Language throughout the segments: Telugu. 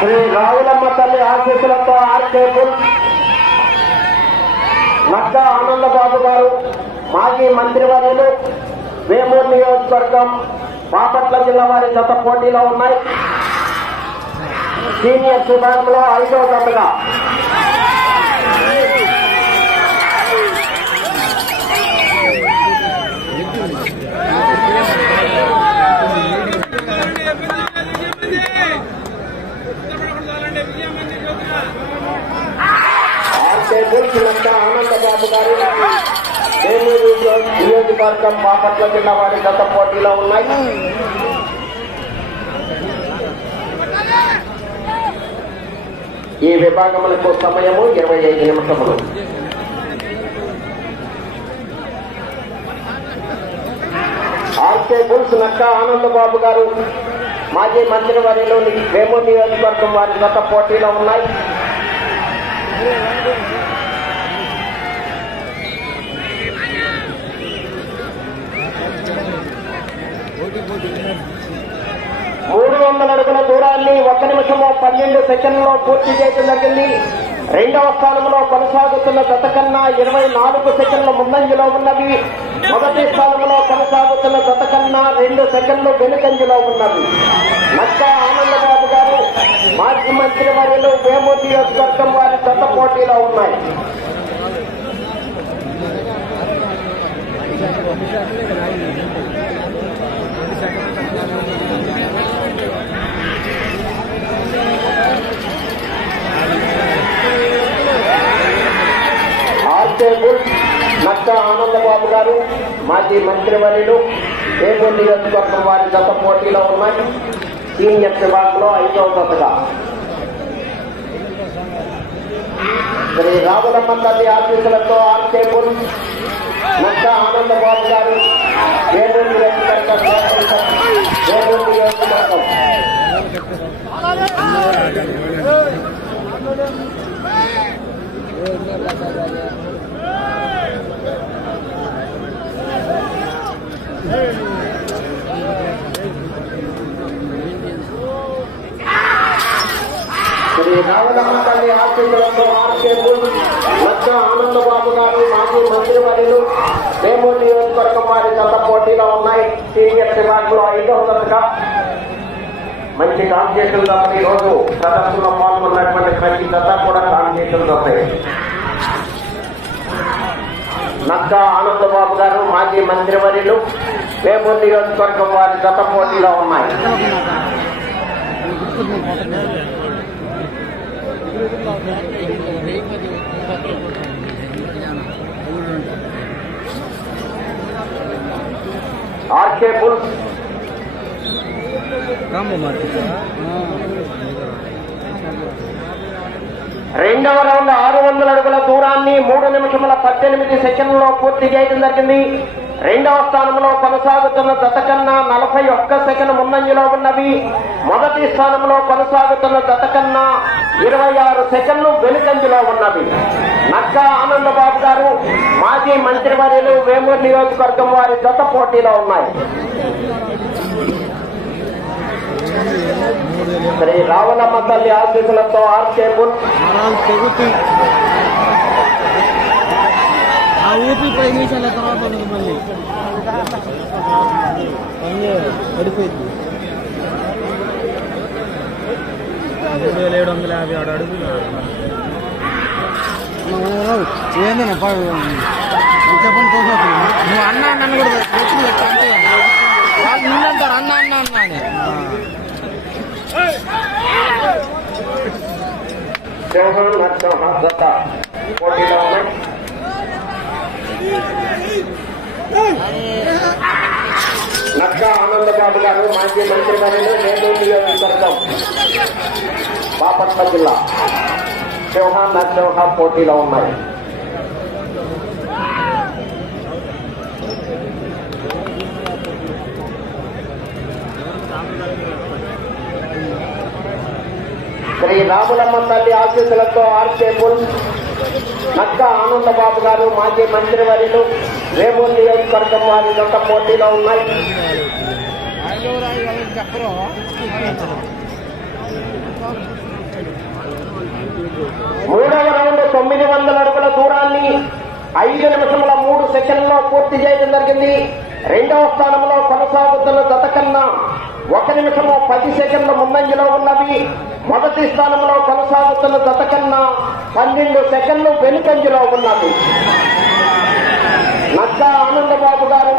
శ్రీ రావులమ్మ తల్లి ఆశీస్సులతో ఆర్కే బుల్ నడ్డా ఆనందబాబు గారు మాజీ మంత్రివర్యులు వేమూరు నియోజకవర్గం బాపట్ల జిల్లా వారి గత పోటీలో ఉన్నాయి. సీనియర్ విభాగంలో ఐదో జతగా. ఆర్కే బుల్ ఆనందబాబు గారు వేమూరు నియోజకవర్గం బాపట్ల జిల్లా వారి గత పోటీలో ఉన్నాయి ఈ విభాగములకు సమయము ఇరవై ఐదు నిమిషములు. ఆర్కే బుల్స్ నక్క ఆనందబాబు గారు మాజీ మంత్రివర్యులు వేమూరు నియోజకవర్గం వారి గత పోటీలో ఉన్నాయి. మూడు వందల అడుగుల దూరాన్ని ఒక్క నిమిషము పన్నెండు సెకండ్లో పూర్తి చేయడం జరిగింది. రెండవ స్థానంలో కొనసాగుతున్న గత కన్నా ఇరవై నాలుగు సెకండ్ల ముందంజలో ఉన్నవి. మొదటి స్థానంలో కొనసాగుతున్న గత కన్నా రెండు సెకండ్లు వెనుకంజలో ఉన్నవి. నక్క ఆనందబాబు గారు మాజీ మంత్రి వర్యులు వేమూర్తి నియోజకవర్గం వారి గత పోటీలో ఉన్నాయి. ఆర్కే బుల్ నక్క ఆనందబాబు గారు మాజీ మంత్రివర్యులు వేమూరు నియోజకవర్గం వారి గత పోటీలో ఉన్నాయి. సీనియర్ విభాగంలో ఐదవ దశగా శ్రీ రాములమ్మ తల్లి ఆఫీసులతో ఆర్కేపుల్ బుల్ నక్క ఆనందబాబు గారు వేమూరు నియోజకవర్గం వేమూరు నియోజకవర్గం. శ్రీ రామలమ్మ తల్లి ఆశీస్సులతో ఆర్కే బుల్ మధ్య ఆనందబాబు గారు మాజీ మంత్రివర్యులు వేమూరు నియోజకవర్గం వారి గత పోటీలో ఉన్నాయి సీనియర్ విభాగంలో ఐదో మంచి కాంపిటీషన్ తప్ప ఈరోజు రోజు ప్రదర్శనలో పాల్గొన్నటువంటి ప్రతి గత కూడా కాంపిటీషన్ తప్పాయి నక్క ఆనందబాబు గారు మాజీ మంత్రివర్యులు వేమూరు నియోజకవర్గం వారి గత పోటీలో ఉన్నాయి. ఆర్కే బుల్స్ మార్కెట్ రెండవ రౌండ్ ఆరు వందల అడుగుల దూరాన్ని మూడు నిమిషముల పద్దెనిమిది సెకండ్లలో పూర్తి చేయడం జరిగింది. రెండవ స్థానంలో కొనసాగుతున్న దశ కన్నా నలభై ఒక్క సెకండ్ ముందంజలో ఉన్నవి. మొదటి స్థానంలో కొనసాగుతున్న దశ కన్నా ఇరవై ఆరు సెకండ్లు వెనుకంజలో ఉన్నవి. నక్కా ఆనందబాబు గారు మాజీ మంత్రివర్యులు వేమూరు నియోజకవర్గం వారి జత పోటీలో ఉన్నాయి. శ్రీ రావణమ్మ తల్లి ఆశీస్సులతో ఆర్కే బుల్ నరాలు తెగుతాయి ఆ ఊపి పది నిమిషాల తర్వాత ఉంది మళ్ళీ పని పడిపోయింది మూడు వేల ఏడు వందల యాభై ఆడు అడుగులు ఏందన్నా చెప్పండి తోసొచ్చు నువ్వు అన్న నన్ను కూడా వ్యక్తులు ఎట్లా అంటే వాళ్ళు నిన్నంటారు అన్న అన్న అన్న అని సింహం నరసింహ జత పోటీలో ఉన్నాయి నక్క ఆనందబాబు గారు మాజీ మంత్రి వర్యులు నేలూరు నియోజకవర్గం బాపట్ల జిల్లా సింహ నరసింహ పోటీలో ఉన్నాయి శ్రీ రాములమ్మ తల్లి ఆశీస్సులతో ఆర్చేపుల్ నక్క ఆనందబాబు గారు మాజీ మంత్రివర్యులు వేమూరు నియోజకవర్గం వారి యొక్క పోటీలో ఉన్నాయి. మూడవ రౌండ్ తొమ్మిది వందల అడుగుల దూరాన్ని ఐదు నిమిషముల మూడు సెకండ్లో పూర్తి చేయడం జరిగింది. రెండవ స్థానంలో కొనసాగుతున్న గత కన్నా ఒక నిమిషము పది సెకండ్ల ముందంజలో ఉన్నవి. మొదటి స్థానంలో కొనసాగుతున్న గత కన్నా పన్నెండు సెకండ్లు వెనుకంజలో ఉన్నవి. నక్కా ఆనందబాబు గారు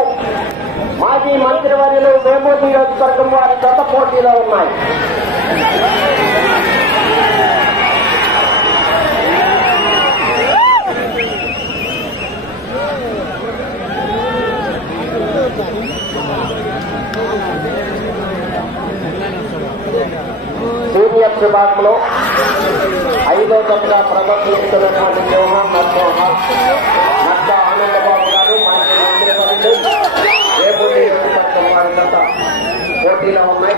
మాజీ మంత్రివర్యులు వేమూరు నియోజకవర్గం వారి గత పోటీలో ఉన్నాయి సీనియర్ విభాగంలో ఐదో దశగా ప్రదర్శిస్తున్నటువంటి సింహం నరసింహ నక్క ఆనందబాబు గారు మాజీ మంత్రివర్యులు వేమూరు నియోజకవర్గం వారి గత పోటీలో ఉన్నాయి.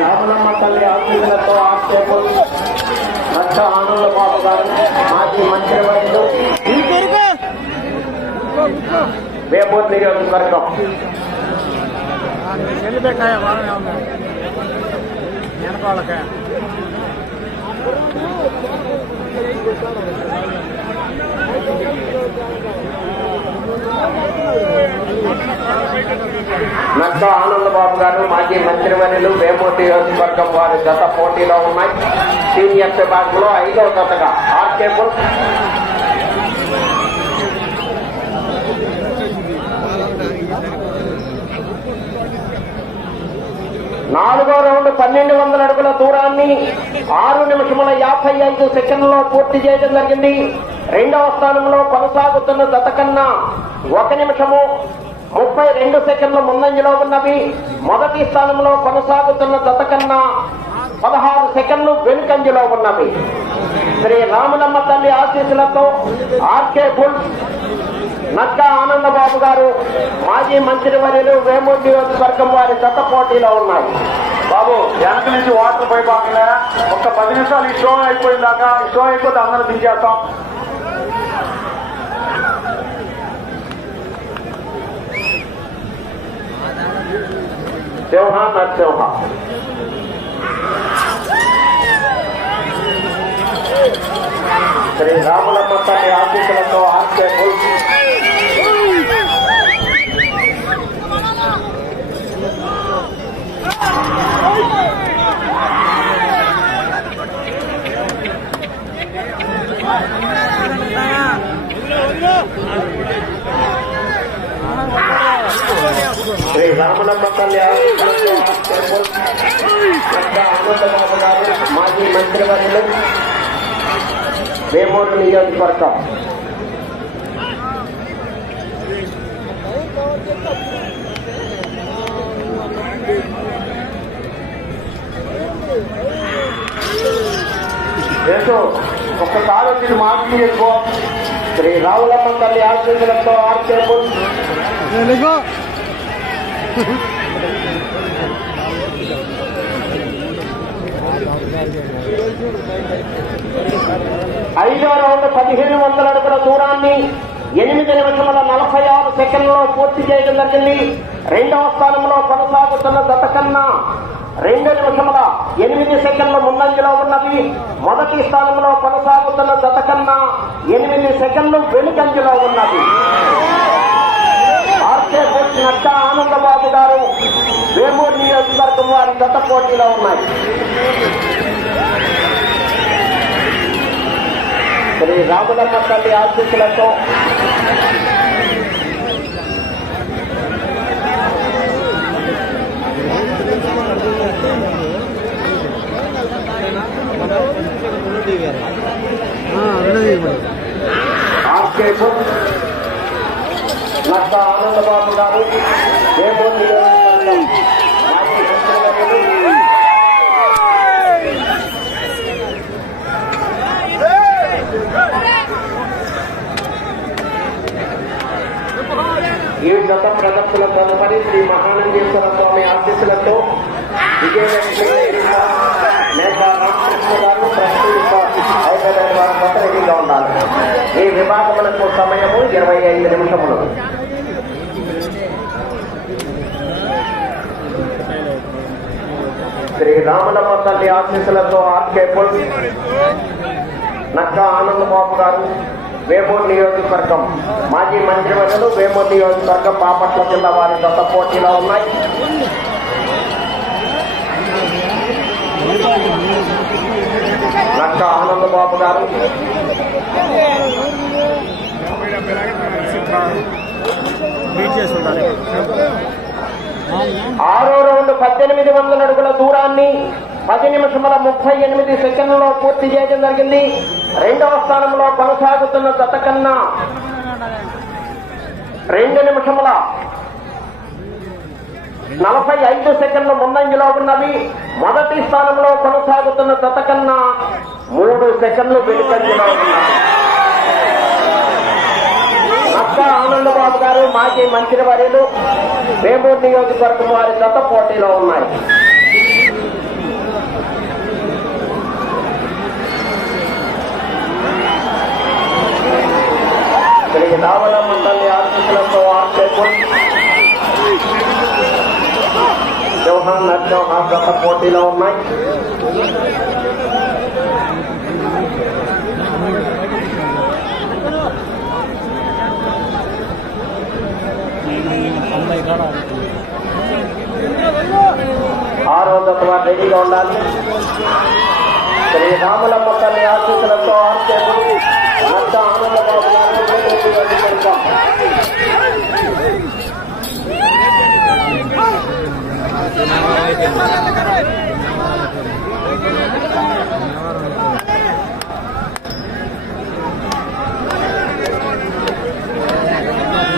రామలమ్మ తల్లి ఆశీస్సులతో ఆక్షేపం నచ్చ ఆనందబాబు గారు మాజీ మంత్రివర్యులు వేమూరు నియోజకవర్గం చెల్లిపెట్టాయ బాగానే నక్క ఆనందబాబు గారు మాజీ మంత్రివర్యులు వేమూరు నియోజకవర్గం వారి గత పోటీలో ఉన్నాయి. సీనియర్ విభాగంలో ఐదవ గతగా ఆర్కేపుల్ నాలుగో రౌండ్ పన్నెండు వందల అడుగుల దూరాన్ని ఆరు నిమిషముల యాభై ఐదు సెకండ్లలో పూర్తి చేయడం జరిగింది. రెండవ స్థానంలో కొనసాగుతున్న గత కన్నా ఒక నిమిషము ముప్పై రెండు సెకండ్ల ముందంజలో ఉన్నవి. మొదటి స్థానంలో కొనసాగుతున్న జత కన్నా పదహారు సెకండ్లు వెనుకంజలో ఉన్నవి. శ్రీ రామలమ్మ తల్లి ఆశీస్సులతో ఆర్కే బుల్ నక్కా ఆనందబాబు గారు మాజీ మంత్రివర్యులు వేమూరు నియోజకవర్గం వారి గత పోటీలో ఉన్నాయి. బాబు వెనక నుంచి వాటర్ పోయి ఆకలే ఒక్క పది నిమిషాలు ఈ షో అయిపోయిందాక ఈ షో అయిపోతే అందరూ దించేస్తాం. సింహ నరసింహ శ్రీ రాములమ్మ తల్లి ఆశీస్సులతో ఆర్కే బుల్ శ్రీ రామలమ్మ తల్లి ఆశీస్సులతో ఆర్కే బుల్ నక్కా ఆనందబాబు గారు మాజీ మంత్రివర్యులు వేమూరు నియోజకవర్గం ఏంటో ఒక్కసారి వచ్చి మార్పు ఎక్కువ శ్రీ రావులమ్మ తల్లి ఆశీస్సులతో ఆర్కే బుల్ తెలుగు ఐదో రౌండ్ పదిహేను వందల అడుగుల దూరాన్ని ఎనిమిది నిమిషముల నలభై ఆరు సెకండ్లలో పూర్తి చేయడం జరిగింది. రెండవ స్థానంలో కొనసాగుతున్న గత కన్నా రెండు నిమిషముల ఎనిమిది సెకండ్ల ముందంజలో ఉన్నది. మొదటి స్థానంలో కొనసాగుతున్న గత కన్నా ఎనిమిది సెకండ్లు వెనుకంజలో ఉన్నవి ఆర్కే కోచ్ ఆనందబాబు గారు వేమూరు నియోజకవర్గం వారి గత పోటీలో ఉన్నాయి. శ్రీ రాములమ్మ తల్లి ఆశీస్సులతో ఆర్కే బుక్ నడ్డా ఆనందబాబు గారు వేమూరు నియోజకవర్గం మాజీ మంత్రివర్యులు ఈ గత ప్రదర్శన తదుపరి శ్రీ మహానందేశ్వర స్వామి ఆశీస్సులతో విజయలక్ష్మి మేఘా రామకృష్ణ గారు ప్రస్తుత హైదరాబాద్ వారి కొత్త రెడీగా ఉండాలి ఈ విభాగములకు సమయము ఇరవై ఐదు నిమిషములు శ్రీ రామలమ్మ తల్లి ఆశీస్సులతో ఆర్కే పుల్ నక్క ఆనందబాబు గారు వేమూరు నియోజకవర్గం మాజీ మంత్రివర్యులు వేమూరు నియోజకవర్గం బాపట్ల జిల్లా వారి గత పోటీలో ఉన్నాయి. నక్క ఆనందబాబు గారు ఆరో రౌండ్ పద్దెనిమిది వందల అడుగుల దూరాన్ని పది నిమిషముల ముప్పై ఎనిమిది సెకండ్లలో పూర్తి చేయడం జరిగింది. రెండవ స్థానంలో కొనసాగుతున్న జత కన్నా రెండు నిమిషముల నలభై ఐదు సెకండ్లు ముందంజలో ఉన్నవి మొదటి స్థానంలో కొనసాగుతున్న జత కన్నా మూడు సెకండ్లు వెనుకంజలో ఉన్నాయి ఆనంద బాబు గారు మాజీ మంత్రివర్యులు వేమూరు నియోజకవర్గం వారి గత పోటీలో ఉన్నాయి. శ్రీ రావణమ్మ తల్లి ఆశీస్సులతో ఆర్చేపుల్ చౌహాన్ నర్చౌహాన్ గత పోటీలో ఉన్నాయి. ఆరు వందల రెడీగా ఉండాలి. శ్రీ రాములమ్మ తల్లి ఆశీస్సులతో ఆర్చేపుల్ నక్క ఆనందబాబు గారు వేమూరు నియోజకవర్గం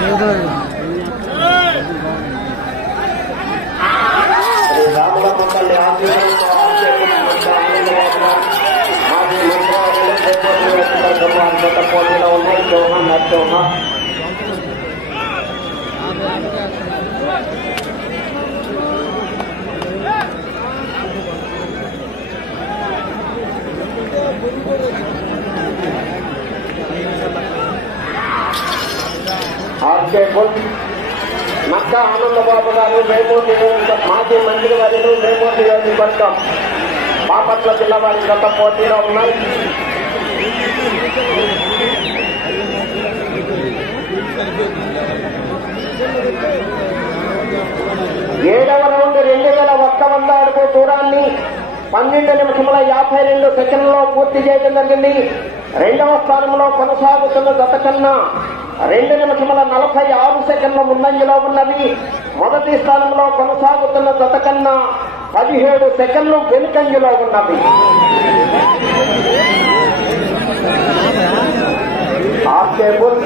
ఏదో శ్రీ రాములమ్మ తల్లి ఆశీస్సులతో ఆర్చేపుల్ నక్క ఆనందబాబు గారు మాజీ మంత్రివర్యులు వేమూరు నియోజకవర్గం వారి గత పోటీలో ఉన్నాయి చౌహాన్ నర్చౌహాన్ ఆర్కే బుల్ నక్క ఆనందబాబు గారు వేమూరు మాజీ మంత్రి వర్యులు వేమూరు నియోజకవర్గం బాపట్ల జిల్లా వారి గత పోటీలో ఉన్నాయి. ఏడవ రౌండ్ రెండు వేల ఒక్క వంద అడుగు దూరాన్ని పన్నెండు నిమిషముల యాభై రెండు సెకండ్లో పూర్తి చేయడం జరిగింది. రెండవ స్థానంలో కొనసాగుతున్న గత కన్నా రెండు నిమిషముల నలభై ఆరు సెకండ్ల ముందంజలో ఉన్నవి మొదటి స్థానంలో కొనసాగుతున్న గత కన్నా పదిహేడు సెకండ్లు వెనుకంజలో ఉన్నవి ఆర్కేబుల్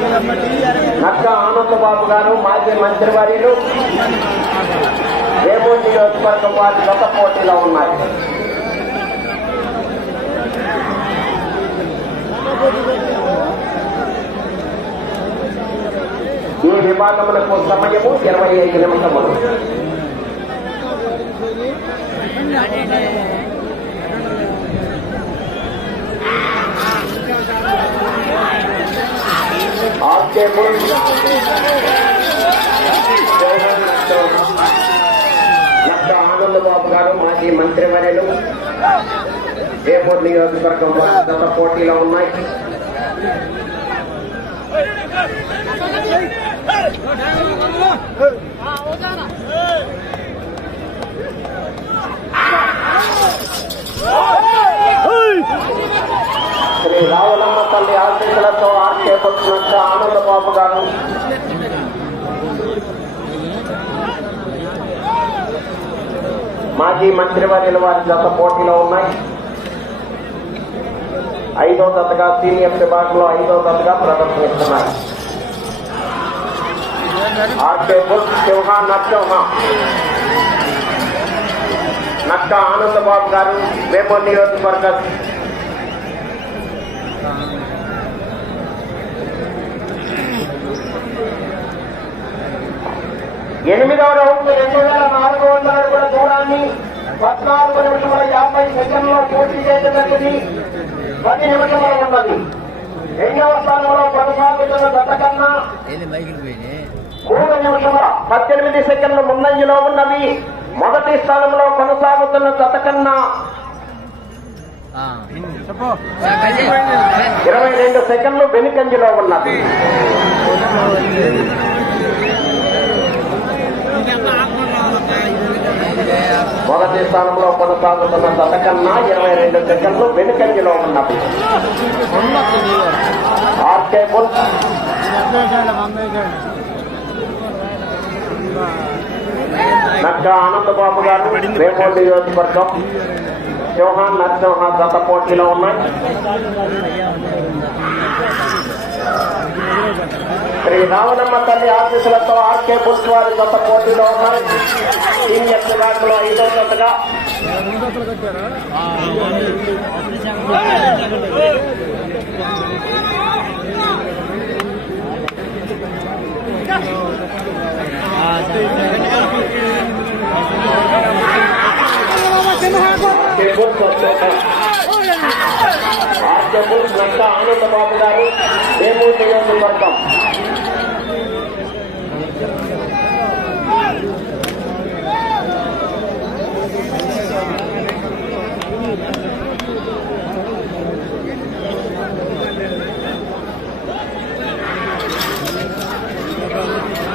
నక్క ఆనందబాబు గారు మాజీ మంత్రివర్యులు వేమూరు నియోజకవర్గం వారి గత పోటీలో ఉన్నాయి you. విభాగములకు సమయము ఇరవై ఐదు నిమిషములు. ఆర్కేబుల్ ఆనందబాబు గారు మాజీ మంత్రివర్యులు వేమూరు నియోజకవర్గం గత పోటీలో ఉన్నాయి. శ్రీ రావులమ్మ తల్లి ఆశీస్సులతో ఆర్కే ఆనంద ఆనందబాబు గారు. మాజీ మంత్రివర్యుల వారి జత పోటీలో ఉన్నాయి. ఐదో దతగా సీనియర్ విభాగంలో ఐదో దతగా ప్రదర్శనిస్తున్నారు. ఆర్కే బుల్ చౌహాన్ నచ్చౌహాన్ నక్క ఆనందబాబు గారు వేమూరు నియోజకవర్గం. ఎనిమిదవ రౌండ్ రెండు వేల నాలుగు వందల అడుగుల దూరాన్ని పద్నాలుగు నిమిషముల యాభై సెకండ్లో పూర్తి చేయడం జరిగింది పది నిమిషములు ఉన్నది. రెండవ స్థానంలో కొనసాగుతున్న గత కన్నా మూడు నిమిషముల పద్దెనిమిది సెకండ్లు ముందంజలో ఉన్నవి. మొదటి స్థానంలో కొనసాగుతున్న గత కన్నా ఇరవై రెండు సెకండ్లు వెనుకంజలో ఉన్నది మొదటి స్థానంలో కొనసాగుతున్న గత కన్నా ఇరవై రెండు సెకండ్లు వెనుకంజలో ఉన్నది ఆర్కే బుల్. నక్క ఆనందబాబు గారు రేపోల్ నియోజకవర్గం. చౌహాన్ నరసింహ గత పోటీలో ఉన్నాయి. శ్రీ రావణమ్మ తల్లి ఆశీస్సులతో ఆర్కే వారి గత పోటీలో ఉన్నాయి. సీనియర్ విభాగంలో ఐదో జతగా ఆర్కే బుల్స్ వచ్చాక R K bulls Nakka Anandababu గారు రేపూర్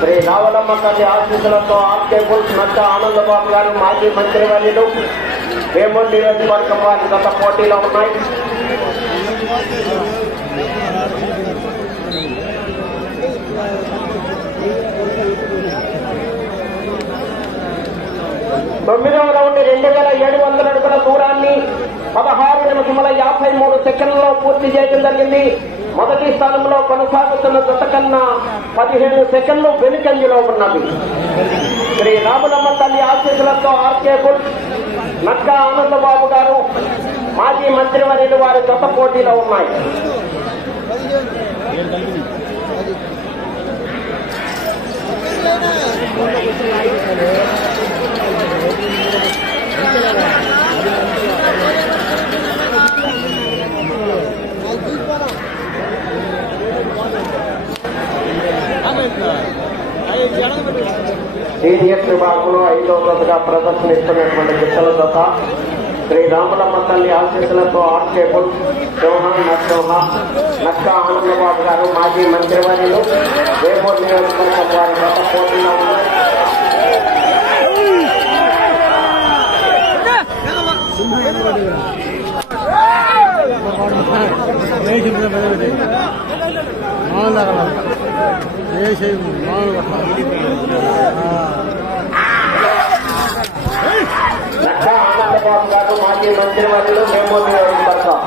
శ్రీ రావలమ్మ తల్లి ఆశీస్సులతో ఆర్కే బుల్స్ నక్క ఆనందబాబు గారు మాజీ మంత్రివర్యులు వేమూరు నియోజకవర్గం వారి గత పోటీలో ఉన్నాయి తొమ్మిదవ రౌండ్ రెండు వేల ఏడు వందల అడుగుల దూరాన్ని పదహారు నిమిషముల యాభై మూడు సెకండ్లలో పూర్తి చేయడం జరిగింది. మొదటి స్థానంలో కొనసాగుతున్న జత కన్నా పదిహేను సెకండ్లు వెనుకంజలో ఉన్నది. శ్రీ రాములమ్మ తల్లి ఆశీస్సులతో ఆర్కే బుల్ నక్కా ఆనందబాబు గారు మాజీ మంత్రివర్యులు వారి జత పోటీలో ఉన్నాయి. సీనియర్ విభాగంలో ఐదో జతగా ప్రదర్శనిస్తున్నటువంటి గిత్తల జత శ్రీ రామలమ్మ తల్లి ఆశీస్సులతో ఆర్కేబుల్ చౌహాన్ నరసింహ నక్క ఆనందబాబు గారు మాజీ మంత్రివర్యులు వేపూర్ నియోజకవర్గం వారి గత పోటీలో ఉన్నారు. నక్క ఆనందబాబు గారు మాజీ మంత్రివర్యులు వేపూర్ నియోజకవర్గం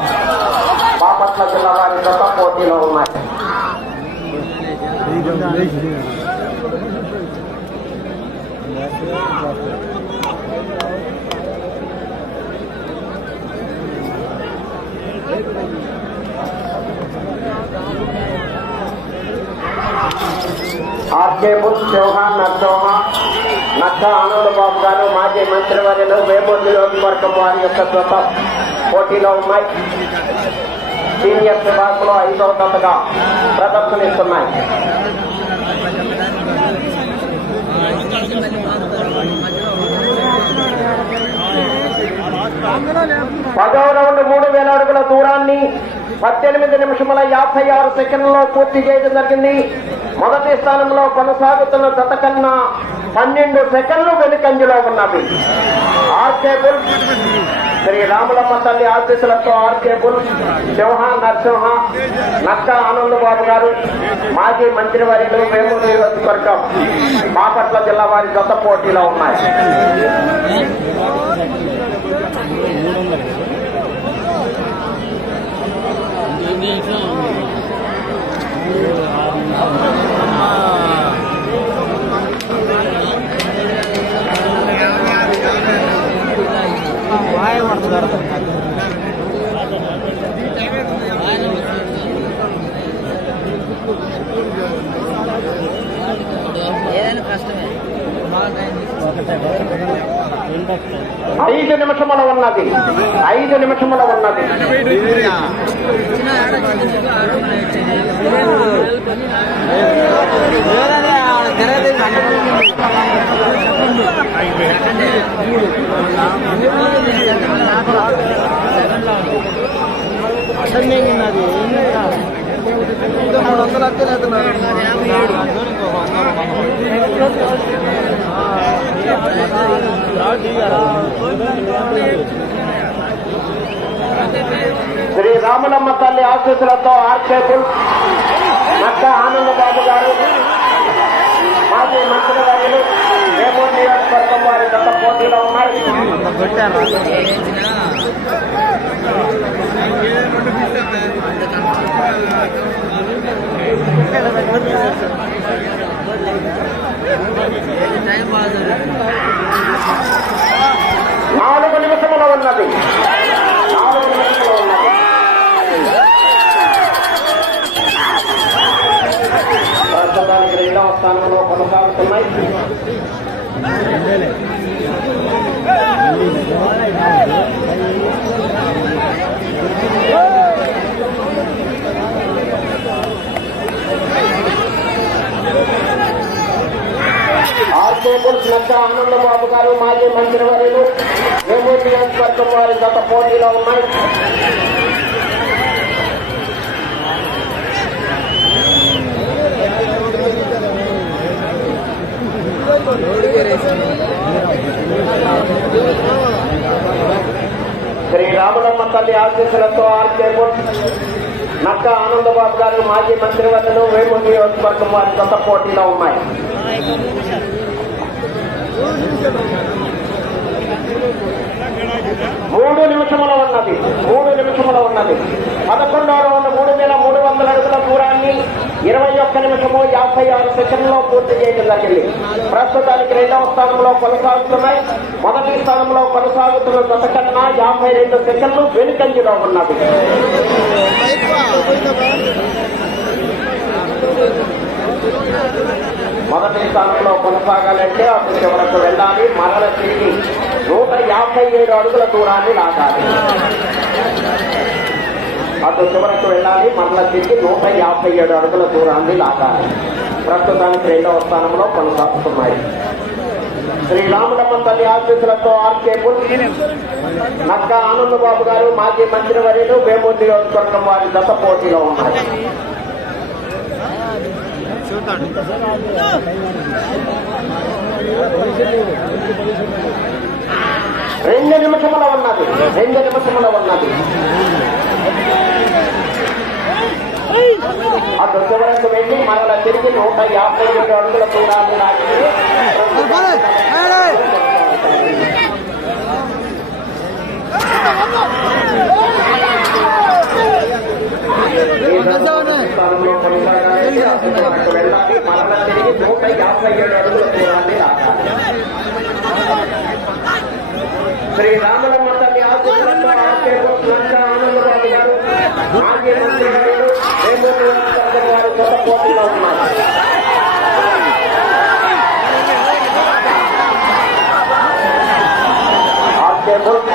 బాపట్ల జిల్లా వారి గత పోటీలో ఉన్నాయి ఆర్కే బుల్ చౌహాన్ నర్సోహ నక్క ఆనందబాబు గారు మాజీ మంత్రివర్యులు వేమూరు నియోజకవర్గం వారి యొక్క జత పోటీలో ఉన్నాయి. సీనియర్ విభాగంలో ఐదవ జతగా ప్రదర్శనిస్తున్నాయి. పదవ రౌండ్ మూడు వేల అడుగుల దూరాన్ని పద్దెనిమిది నిమిషముల యాభై ఆరు సెకండ్లలో పూర్తి చేయడం జరిగింది. మొదటి స్థానంలో కొనసాగుతున్న జత కన్నా పన్నెండు సెకండ్లు వెనుకంజలో ఉన్నవి ఆర్కేబుల్ శ్రీ రాములమ్మ తల్లి ఆశీస్సులతో ఆర్కేబుల్ సింహ నరసింహ నక్క ఆనందబాబు గారు మాజీ మంత్రివర్యులు వేమూరు నియోజకవర్గం బాపట్ల జిల్లా వారి జత పోటీలో ఉన్నాయి. ఏదైనా కష్టమే బాగా టైం తీసుకుంటుంది. ఐదు నిమిషముల ఉన్నది ఐదు నిమిషముల ఉన్నది మూడు వందలు అక్కలేదు శ్రీ రాములమ్మ తల్లి ఆశీస్సులతో ఆర్కేపుల్ నక్క ఆనందబాబు గారు మాజీ మంత్రి గారు వేమూరు నియోజకవర్గం వారి గత పోటీలో ఉన్నారు. నాలుగు నిమిషముల ఉన్నది. నాలుగు నిమిషముల ఉన్నది. ప్రస్తుతానికి రెండవ స్థానంలో కొనసాగుతున్నాయి. ఆర్కేబుల్స్ నక్క ఆనందబాబు గారు మాజీ మంత్రి వర్యులు వేమూరు నియోజకవర్గం వారి గత పోటీలో ఉన్నాయి శ్రీ రామలమ్మ తల్లి ఆశీస్సులతో ఆర్కేబుల్ నక్క ఆనందబాబు గారు మాజీ మంత్రివర్యులు వేమూరు నియోజకవర్గం వారి గత పోటీలో ఉన్నాయి మూడు నిమిషముల ఉన్నది. మూడు నిమిషముల ఉన్నది. పదకొండవ రౌండ్ మూడు వేల మూడు వందల అడుగుల దూరాన్ని ఇరవై ఒక్క నిమిషము యాభై ఆరు సెకండ్లో పూర్తి చేయడం జరిగింది. ప్రస్తుతానికి రెండవ స్థానంలో కొనసాగుతున్నాయి. మొదటి స్థానంలో కొనసాగుతున్న గత కన్నా యాభై రెండు సెకండ్లు వెనుకంజలో ఉన్నది. మొదటి స్థానంలో కొనసాగాలంటే అటు చివరకు వెళ్ళాలి. మరల తిరిగి నూట యాభై ఏడు అడుగుల దూరాన్ని లాగాలి. అటు చివరకు వెళ్ళాలి. మరల తిరిగి నూట యాభై ఏడు అడుగుల దూరాన్ని లాగాలి. ప్రస్తుతానికి రెండవ స్థానంలో కొనసాగుతున్నాయి. శ్రీరాములమ్మ తల్లి ఆశీస్సులతో ఆర్కేపు నక్క ఆనందబాబు గారు మాజీ మంత్రి వర్యులు వేమూరు నియోజకవర్గం వారి దశ పోటీలో ఉన్నారు రెండు నిమిషముల ఉన్నది రెండు నిమిషముల ఉన్నది అటు చివరకు వెళ్ళి మరల తిరిగి నూట యాభై ఏడు అడుగుల దూరాన్ని లాగి ఈ స్థానంలో కొనసాగాలి అటు చివరకు వెళ్ళాలి మరల తిరిగి నూట యాభై ఏడు అడుగుల దూరాన్ని లాగాలి శ్రీ రాములమ్మ తల్లి ఆశీస్సులతో ఆశీర్వాద లంక ఆనందబాబు గారు మాజీ మంత్రి గారు వేమూరు నియోజకవర్గం వారు కొత్త పోటీలో ఉన్నారు ఆశీర్వాద్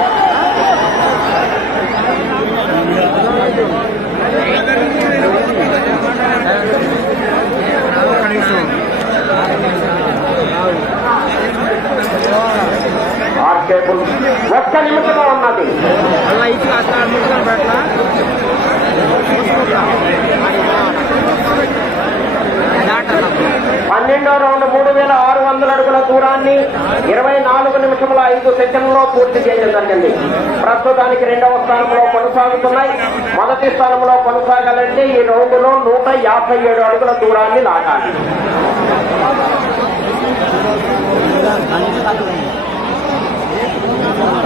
ఆర్కేబుల్ ఒక్క నిమిషంలో ఉన్నది పన్నెండో రౌండ్ మూడు వేల ఆరు వందల అడుగుల దూరాన్ని ఇరవై నాలుగు నిమిషముల ఐదు సెకండ్లో పూర్తి చేయడం జరిగింది ప్రస్తుతానికి రెండవ స్థానంలో కొనసాగుతున్నాయి. మొదటి స్థానంలో కొనసాగాలంటే ఈ రౌండ్లో నూట యాభై ఏడు అడుగుల దూరాన్ని లాగాలి.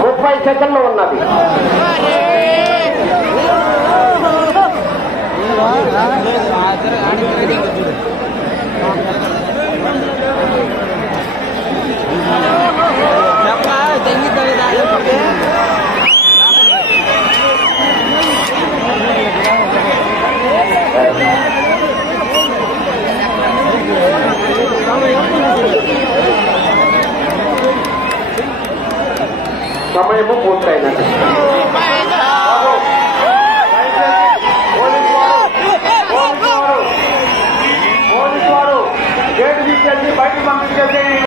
ముప్పై సెకండ్లు ఉన్నది.